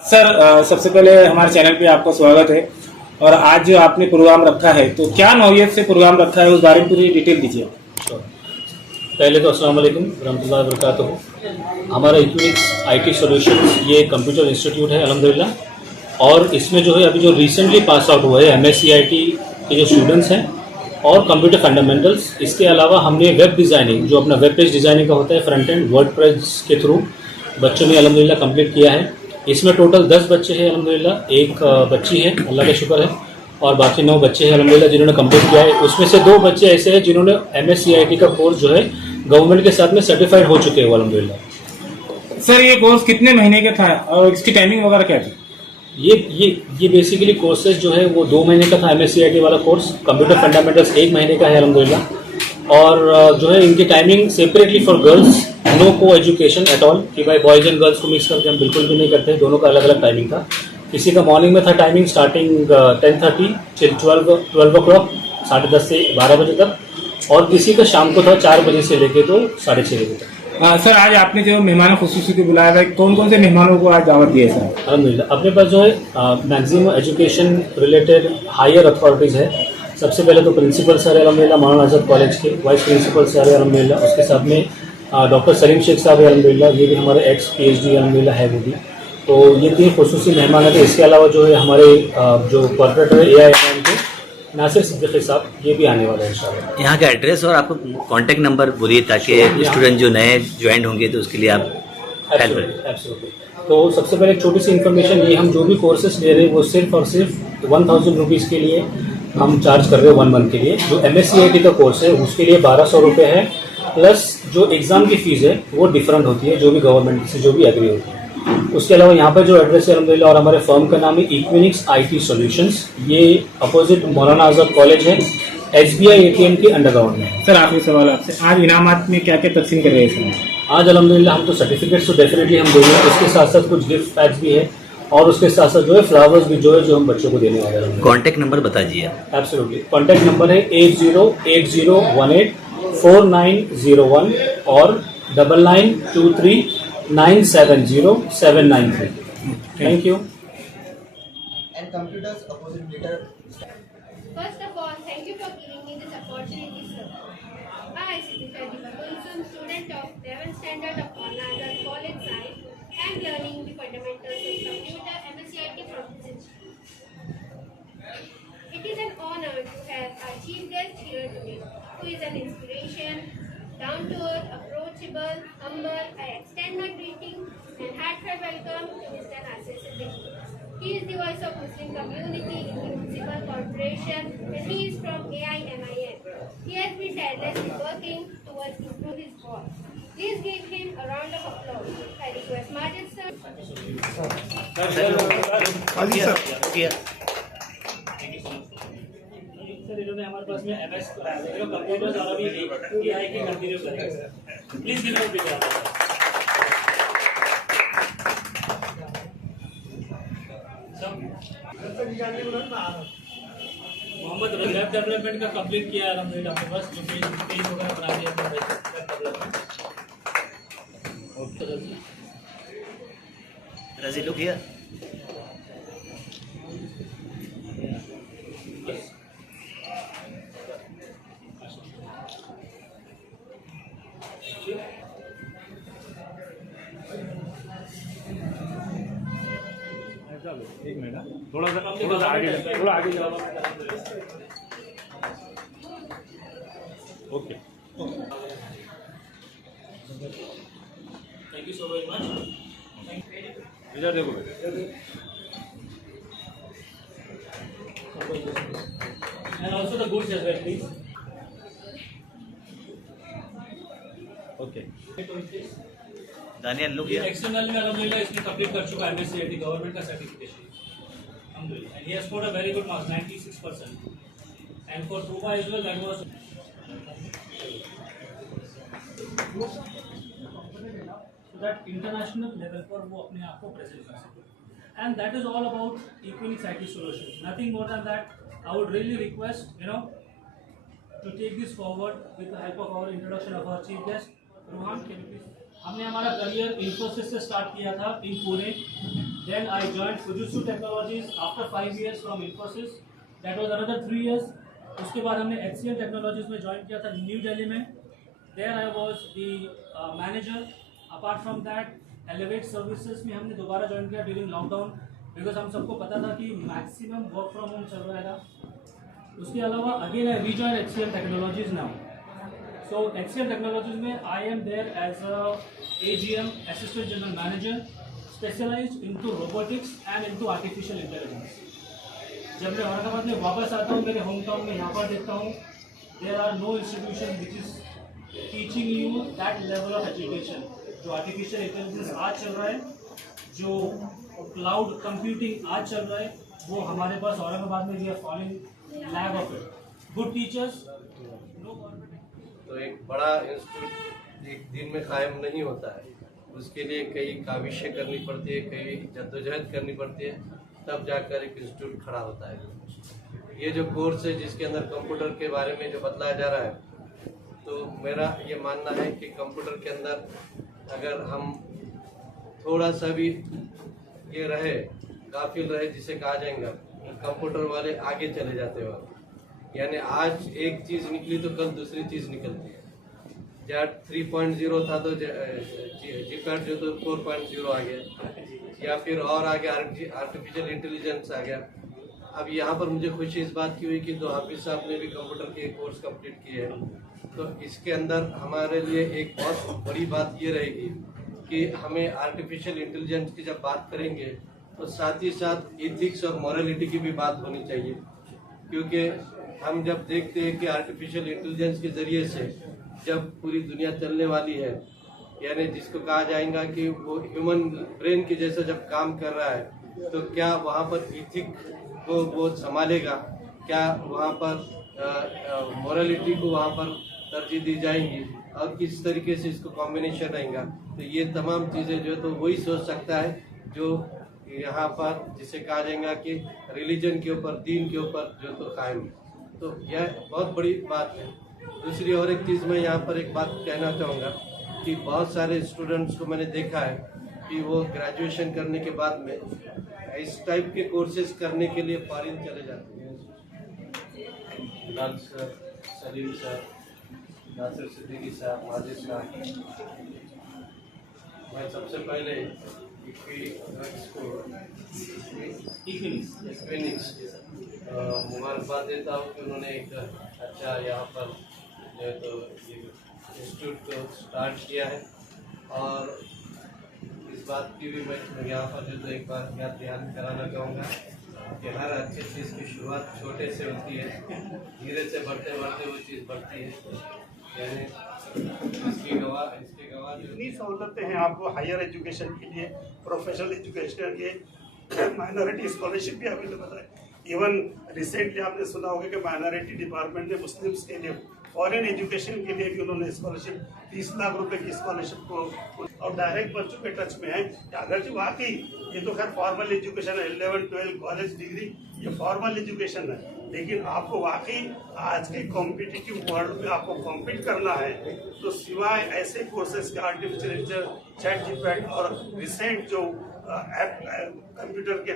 Sir सबसे पहले हमारे चैनल पे आपका स्वागत है। और आज जो आपने प्रोग्राम रखा है तो क्या नौयत से प्रोग्राम रखा है उस बारे में पूरी डिटेल दीजिए। पहले तो अस्सलाम वालेकुम रहमतुल्लाहि व बरकातहू। हमारा इक्विनिक्स आईटी सॉल्यूशंस ये कंप्यूटर इंस्टीट्यूट है अल्हम्दुलिल्लाह। और इसमें जो है अभी जो रिसेंटली पास आउट हुआ है एमएससीआईटी के जो स्टूडेंट्स हैं और कंप्यूटर फंडामेंटल्स, इसके अलावा हमने वेब डिज़ाइनिंग जो अपना वेब पेज डिज़ाइनिंग का होता है फ्रंट एंड वर्डप्रेस के थ्रू बच्चों ने अल्हम्दुलिल्लाह कंप्लीट किया है। इसमें टोटल 10 बच्चे हैं अल्हम्दुलिल्लाह, एक बच्ची है अल्लाह का शुक्र है, और बाकी 9 बच्चे हैं अल्हम्दुलिल्लाह जिन्होंने कंप्लीट किया है। उसमें से 2 बच्चे ऐसे हैं जिन्होंने एमएससीआईटी का कोर्स जो है गवर्नमेंट के साथ में सर्टिफाइड हो चुके हैं अल्हम्दुलिल्लाह। सर ये कोर्स कितने महीने का था और इसकी टाइमिंग वगैरह क्या थी? ये बेसिकली कोर्सेज जो है वो 2 महीने का था। एमएससीआईटी वाला कोर्स कंप्यूटर फंडामेंटल्स 1 महीने का है अल्हम्दुलिल्लाह। और जो है इनकी timing separately for girls, no co education at all, कि भाई बॉयज़ एंड गर्ल्स को मिक्स करके हम बिल्कुल भी नहीं करते, दोनों का अलग अलग टाइमिंग था। किसी का मॉर्निंग में था टाइमिंग स्टार्टिंग 10:30 till 12 o'clock, 10:30 से 12 बजे तक, और किसी का शाम को था 4 बजे से लेके तो 6:30 बजे तक। सर आज आपने जो मेहमान खुसूसी को बुलाया था, कौन कौन से मेहमानों को आज दावत दी है सर? अल्हम्दुलिल्लाह अपने पास जो है maximum education related higher authorities है। सबसे पहले तो प्रिंसिपल सर है अल्हम्दुलिल्लाह मौलाना आज़ाद कॉलेज के, वाइस प्रिंसिपल सर है अल्हम्दुलिल्लाह, उसके साथ में डॉक्टर सलीम शेख साहब है अल्हम्दुलिल्लाह, ये भी हमारे एक्स PhD अल्हम्दुलिल्लाह है वो भी। तो ये 3 खुसूसी मेहमान हैं। इसके अलावा जो है हमारे जो कॉर्पोरेटर है AIMIM के नासिर सिद्दीकी साहब, ये भी आने वाले हैं इंशाल्लाह। यहाँ का एड्रेस और आपको कांटेक्ट नंबर बोलिए ताकि स्टूडेंट जो नए ज्वाइन होंगे तो उसके लिए आप हेल्प करें। एब्सोल्युटली। तो सबसे पहले एक छोटी सी इन्फॉर्मेशन, ये हम जो भी कोर्सेज ले रहे हैं वो सिर्फ और सिर्फ 1000 रुपीज़ के लिए हम चार्ज कर रहे हैं 1 मंथ के लिए। जो एमएससीआईटी का कोर्स है उसके लिए 1200 रुपये है, प्लस जो एग्ज़ाम की फ़ीस है वो डिफरेंट होती है जो भी गवर्नमेंट से जो भी एग्री होती है। उसके अलावा यहाँ पर जो एड्रेस है अल्हम्दुलिल्लाह, और हमारे फर्म का नाम है इक्विनिक्स आईटी सॉल्यूशंस, ये अपोजिट मौलाना आज़ाद कॉलेज है, SBI ATM के अंडरग्राउंड में। सर आखिरी सवाल आपसे, आज इनामात में क्या क्या तकसीम कर रहे हैं सर? आज अल्हम्दुलिल्लाह हम तो सर्टिफिकेट्स तो डेफिनेटली हम देंगे, उसके साथ साथ कुछ गिफ्ट पैक्स भी है, और उसके साथ साथ जो है फ्लावर्स भी जो है जो हम बच्चों को देने वाले हैं। कांटेक्ट नंबर बता दीजिए। एब्सोल्युटली, कॉन्टैक्ट नंबर है 8080184901 और 9923970793। Thank you. And computers opposite meter. First of all, thank you for giving me this opportunity, sir. I, Siti Fatima Kulsum, student of 11th standard of Maulana College Science, and learning the fundamentals of computer MSCIT from this institute. It is an honor to have our chief guest here today, who is an inspiration, down to earth, approachable, humble. I extend my greeting and heartfelt welcome to Mr. Nasir Siddiqui. He is the voice of Muslim community in the municipal corporation, and he is from AIMIM. He has been tirelessly working towards improve his cause. Please give him a round of applause. I request Majid sir. Sir इन्होंने हमारे पास में MS कराया है, computers और अभी AI की continue करेंगे। Please give a big round. Mohammed web development का कंप्लीट किया है अल्हम्दुलिल्लाह अपने पास, जो पेज वगैरह बना दिया है web development. Razi look here. एक मिनट, थोड़ा सा आगे जाओ। Okay, thank you so very much. इधर देखो। And also the goods as well, please. Okay, Daniyal look ये हियर। एक्सटर्नल में अल्हम्दुलिल्लाह इसने कंप्लीट कर चुका है एमएससीआईटी गवर्नमेंट का सर्टिफिकेशन अल्हम्दुलिल्लाह, and he has scored a very good marks 96%, and for Tuba as well that was so that international level पर वो अपने आप को प्रेजेंट कर सके, and that is all about Equinix IT solutions, nothing more than that. I would really request to take this forward with the help of our introduction of our chief guest Rohan, can you please? हमने हमारा career Infosys से start किया था इन Pune, Then I joined Fujitsu Technologies after 5 years from Infosys. That was another 3 years. उसके बाद हमने HCL Technologies में join किया था न्यू दिल्ली में. There I was the manager. Apart from that, Elevate Services में हमने दोबारा ज्वाइन किया ड्यूरिंग लॉकडाउन, बिकॉज हम सबको पता था कि मैक्सिमम वर्क फ्रॉम होम चल रहा था. उसके अलावा again I rejoin HCL Technologies now. So HCL Technologies में I am there as a AGM Assistant General Manager, specialized into robotics and into artificial intelligence. जब मैं औरंगाबाद में वापस आता हूँ मेरे होम टाउन में, यहाँ पर देखता हूँ there are no institution which is teaching you that level of education. जो artificial intelligence आज चल रहा है, जो cloud computing आज चल रहा है, वो हमारे पास औरंगाबाद में we are falling lag of it. Good teachers, no government. तो एक बड़ा इंस्टीट्यूट एक दिन में कायम नहीं होता है, उसके लिए कई काविशें करनी पड़ती है, कई जद्दोजहद करनी पड़ती है, तब जाकर एक इंस्टीट्यूट खड़ा होता है. ये जो कोर्स है जिसके अंदर कंप्यूटर के बारे में जो बतलाया जा रहा है, तो मेरा ये मानना है कि कंप्यूटर के अंदर अगर हम थोड़ा सा भी ये रहे, गाफिल रहे जिसे कहा जाएगा, कंप्यूटर वाले आगे चले जाते हो. यानी आज एक चीज निकली तो कल दूसरी चीज निकलती है. जैट 3.0 था तो जीपैट जो तो 4.0 आ गया, या फिर और आगे आर्टिफिशियल इंटेलिजेंस आ गया. अब यहाँ पर मुझे खुशी इस बात की हुई कि दो हाफिज साहब ने भी कंप्यूटर के कोर्स कंप्लीट किए हैं. तो इसके अंदर हमारे लिए एक बहुत बड़ी बात ये रहेगी कि हमें आर्टिफिशियल इंटेलिजेंस की जब बात करेंगे तो साथ ही साथ इथिक्स और मॉरलिटी की भी बात होनी चाहिए. क्योंकि हम जब देखते हैं कि आर्टिफिशियल इंटेलिजेंस के जरिए से जब पूरी दुनिया चलने वाली है, यानी जिसको कहा जाएगा कि वो ह्यूमन ब्रेन के जैसा जब काम कर रहा है, तो क्या वहाँ पर इथिक को वो संभालेगा, क्या वहाँ पर मॉरलिटी को वहाँ पर तरजीह दी जाएंगी, और किस तरीके से इसको कॉम्बिनेशन रहेगा. तो ये तमाम चीज़ें जो है तो वही सोच सकता है जो यहाँ पर जिसे कहा जाएगा कि रिलीजन के ऊपर, दीन के ऊपर जो तो कायम है. तो यह बहुत बड़ी बात है. दूसरी और एक चीज़ मैं यहाँ पर एक बात कहना चाहूँगा कि बहुत सारे स्टूडेंट्स को मैंने देखा है कि वो ग्रेजुएशन करने के बाद में इस टाइप के कोर्सेज करने के लिए फॉरेन चले जाते हैं. बिलाल सर, सलीम सर, नासिर सिद्दीकी साहब, माजिद साहब, मैं सबसे पहले मुबारकबाद देता हूँ कि उन्होंने एक अच्छा यहाँ पर जो है तो इंस्टीट्यूट को स्टार्ट किया है. और इस बात की भी मैं यहाँ पर जो तो एक बार याद ध्यान कराना चाहूँगा कि हर अच्छी चीज़ की शुरुआत छोटे से होती है, धीरे से बढ़ते बढ़ते वो चीज़ बढ़ती है. यानी इसके गवाह इतनी सहूलतें हैं आपको हायर एजुकेशन के लिए, प्रोफेशनल एजुकेशन के लिए, माइनॉरिटी स्कॉलरशिप भी अवेलेबल है. इवन रिसेंटली आपने सुना होगा कि माइनॉरिटी डिपार्टमेंट ने मुस्लिम्स के लिए फॉरेन एजुकेशन के लिए भी उन्होंने स्कॉलरशिप 30 लाख रुपए की स्कॉलरशिप को, और डायरेक्ट बच्चों के टच में है कि अगर जो वाकई ये तो खैर फॉर्मल एजुकेशन है, 11, 12 कॉलेज डिग्री ये फॉर्मल एजुकेशन है, लेकिन आपको वाकई आज के कॉम्पिटिटिव वर्ल्ड में आपको कॉम्पीट करना है तो सिवाय ऐसे कोर्सेज के आर्टिफिशियल इंटेलिजेंस, चैट जीपीटी और रिसेंट जो कंप्यूटर के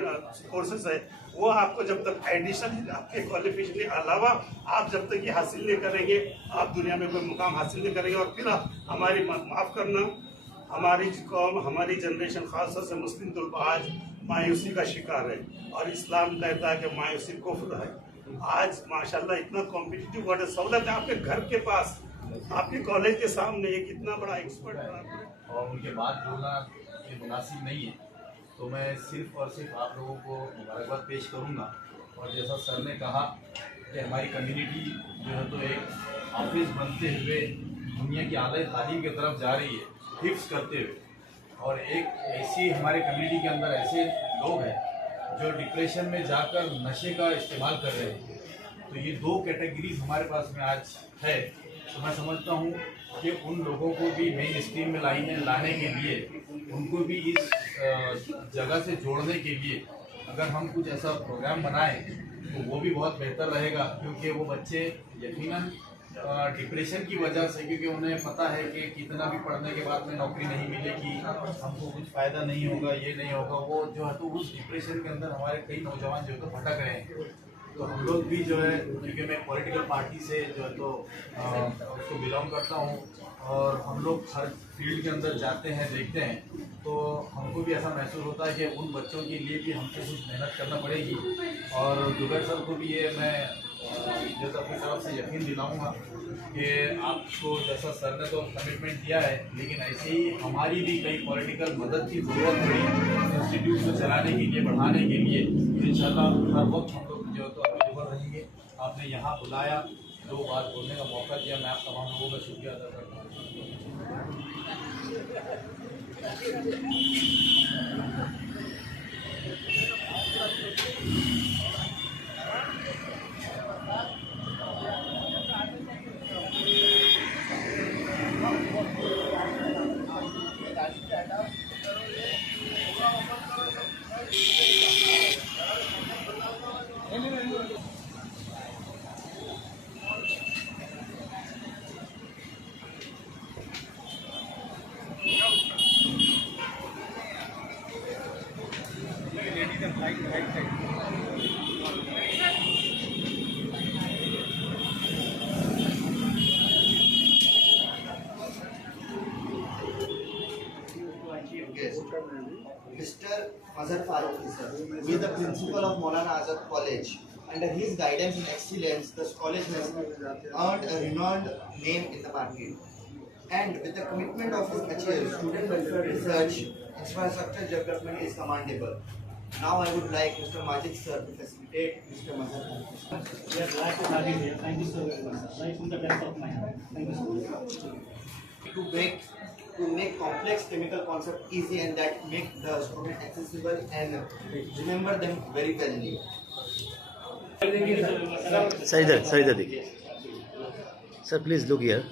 कोर्सेज है, वो आपको जब तक एडिशनल आपके क्वालिफिकेशन के अलावा आप जब तक ये हासिल नहीं करेंगे, आप दुनिया में कोई मुकाम हासिल नहीं करेंगे. और फिर हमारी माफ़ करना, हमारी कौम, हमारी जनरेशन खासतौर से मुस्लिम तलबा आज मायूसी का शिकार है, और इस्लाम कहता है कि मायूसी कुफ्र है. आज माशाल्लाह इतना कॉम्पिटिटिव वर्ल्ड है, सहूलत है आपके घर के पास, आपके कॉलेज के सामने एक इतना बड़ा एक्सपर्ट और उनके बाद बोलना ये मुनासिब नहीं है. तो मैं सिर्फ और सिर्फ आप लोगों को मुबारकबाद पेश करूंगा. और जैसा सर ने कहा कि हमारी कम्युनिटी जो है तो एक हाफिज बनते हुए दुनिया की आला तालीम की तरफ जा रही है, हिफ्स करते हुए. और एक ऐसी हमारे कम्युनिटी के अंदर ऐसे लोग हैं जो डिप्रेशन में जाकर नशे का इस्तेमाल कर रहे हैं. तो ये दो कैटेगरीज हमारे पास में आज है. तो मैं समझता हूँ कि उन लोगों को भी मेन स्ट्रीम में लाने के लिए, उनको भी इस जगह से जोड़ने के लिए अगर हम कुछ ऐसा प्रोग्राम बनाएं तो वो भी बहुत बेहतर रहेगा. क्योंकि वो बच्चे यकीनन डिप्रेशन की वजह से, क्योंकि उन्हें पता है कि कितना भी पढ़ने के बाद में नौकरी नहीं मिलेगी, हमको कुछ फ़ायदा नहीं होगा, ये नहीं होगा, वो जो है तो उस डिप्रेशन के अंदर हमारे कई नौजवान जो है तो भटक रहे हैं। तो हम लोग भी जो है, क्योंकि मैं पॉलिटिकल पार्टी से जो है तो उसको बिलोंग करता हूँ और हम लोग हर फील्ड के अंदर जाते हैं, देखते हैं, तो हमको भी ऐसा महसूस होता है कि उन बच्चों के लिए भी हमको कुछ मेहनत करना पड़ेगी। और जुबैर सर को भी ये मैं जो तो अपनी तरफ से यकीन दिलाऊंगा कि आपको जैसा सर ने तो कमिटमेंट दिया है, लेकिन ऐसे ही हमारी भी कई पॉलिटिकल मदद की ज़रूरत पड़ी इंस्टीट्यूट को चलाने के लिए, बढ़ाने के लिए। तो इंशाल्लाह हर वक्त हम लोग जो तो अवेलेबल रहेंगे। आपने यहाँ बुलाया, 2 बात बोलने का मौका दिया, मैं आप तमाम लोगों का शुक्रिया अदा करता हूँ। Mr. Mazhar Farooqi sir, he is the principal of Maulana Azad College. Under his guidance and excellence, this college has earned a renowned name in the market. And with the commitment of his HL, student welfare research, infrastructure development is commendable. Now I would like Mr. Majid sir to facilitate Mr. Mazhar Farooqi sir. We are glad to have you here. Thank you so very much, sir. Right from the depth of my heart. Thank you so much. To make complex chemical concept easy and that make the student accessible and remember them very well. Sir इधर देखिए sir, please look here.